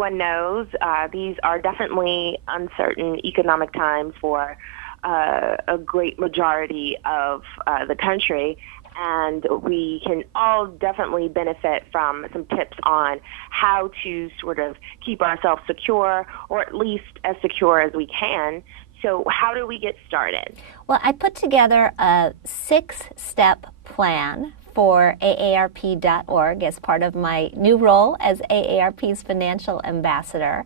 everyone knows, these are definitely uncertain economic times for a great majority of the country. And we can all definitely benefit from some tips on how to sort of keep ourselves secure, or at least as secure as we can. So how do we get started? Well, I put together a 6-step plan for AARP.org as part of my new role as AARP's financial ambassador.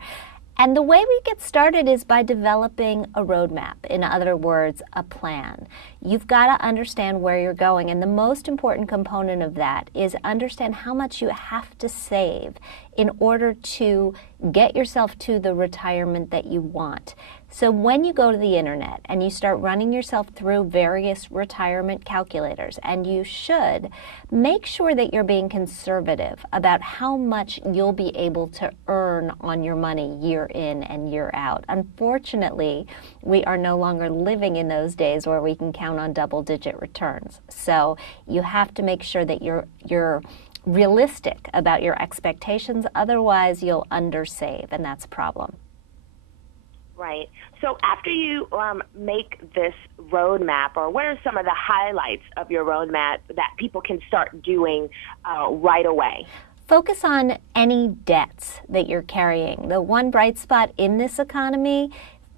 And the way we get started is by developing a roadmap. In other words, a plan. You've got to understand where you're going, and the most important component of that is understand how much you have to save in order to get yourself to the retirement that you want. So when you go to the internet and you start running yourself through various retirement calculators, and you should, make sure that you're being conservative about how much you'll be able to earn on your money year in and year out. Unfortunately, we are no longer living in those days where we can count on double-digit returns. So you have to make sure that you're realistic about your expectations, otherwise you'll undersave, and that's a problem. Right. So after you make this roadmap, or what are some of the highlights of your roadmap that people can start doing right away? Focus on any debts that you're carrying. The one bright spot in this economy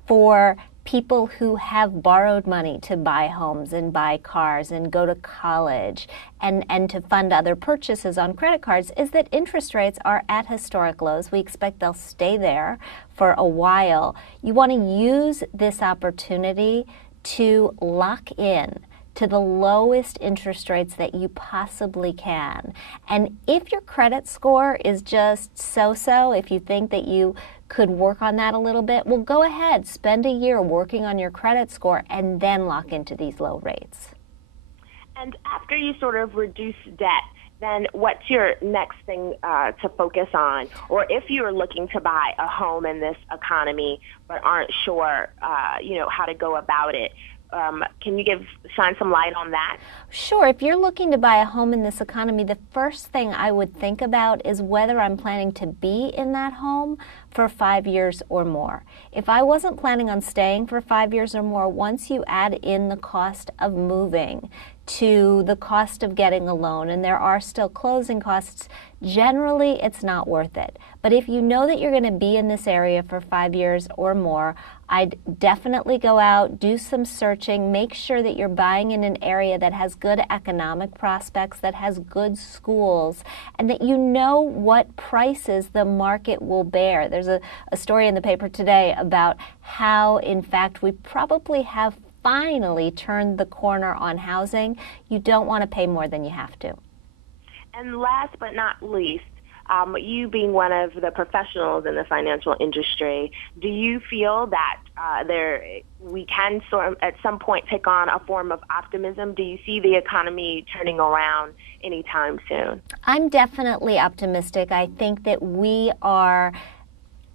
for people who have borrowed money to buy homes and buy cars and go to college and to fund other purchases on credit cards is that interest rates are at historic lows. We expect they'll stay there for a while. You want to use this opportunity to lock in to the lowest interest rates that you possibly can. And if your credit score is just so-so, if you think that you could work on that a little bit, well, go ahead, spend a year working on your credit score and then lock into these low rates. And after you sort of reduce debt, then what's your next thing to focus on? Or if you're looking to buy a home in this economy but aren't sure, how to go about it, can you shine some light on that? Sure. If you're looking to buy a home in this economy, the first thing I would think about is whether I'm planning to be in that home for 5 years or more. If I wasn't planning on staying for 5 years or more, once you add in the cost of moving to the cost of getting a loan, and there are still closing costs, generally it's not worth it. But if you know that you're going to be in this area for 5 years or more, I'd definitely go out, do some searching, make sure that you're buying in an area that has good economic prospects, that has good schools, and that you know what prices the market will bear. There's a story in the paper today about how, in fact, we probably have finally turned the corner on housing. You don't want to pay more than you have to. And last but not least, you being one of the professionals in the financial industry, do you feel that we can sort of at some point take on a form of optimism? Do you see the economy turning around anytime soon? I'm definitely optimistic. I think that we are,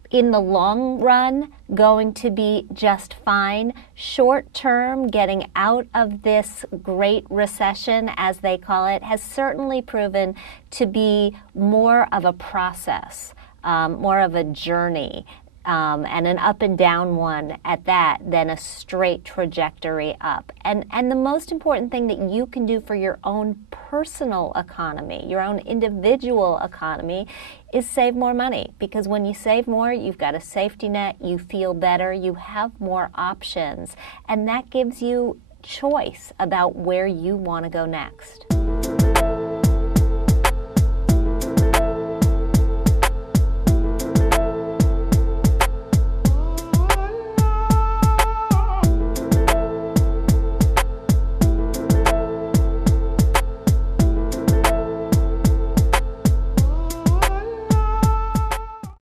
in the long run, going to be just fine. Short term, getting out of this great recession, as they call it, has certainly proven to be more of a process, more of a journey, and an up and down one at that, than a straight trajectory up. And the most important thing that you can do for your own personal economy, your own individual economy, is save more money. Because when you save more, you've got a safety net, you feel better, you have more options, and that gives you choice about where you want to go next.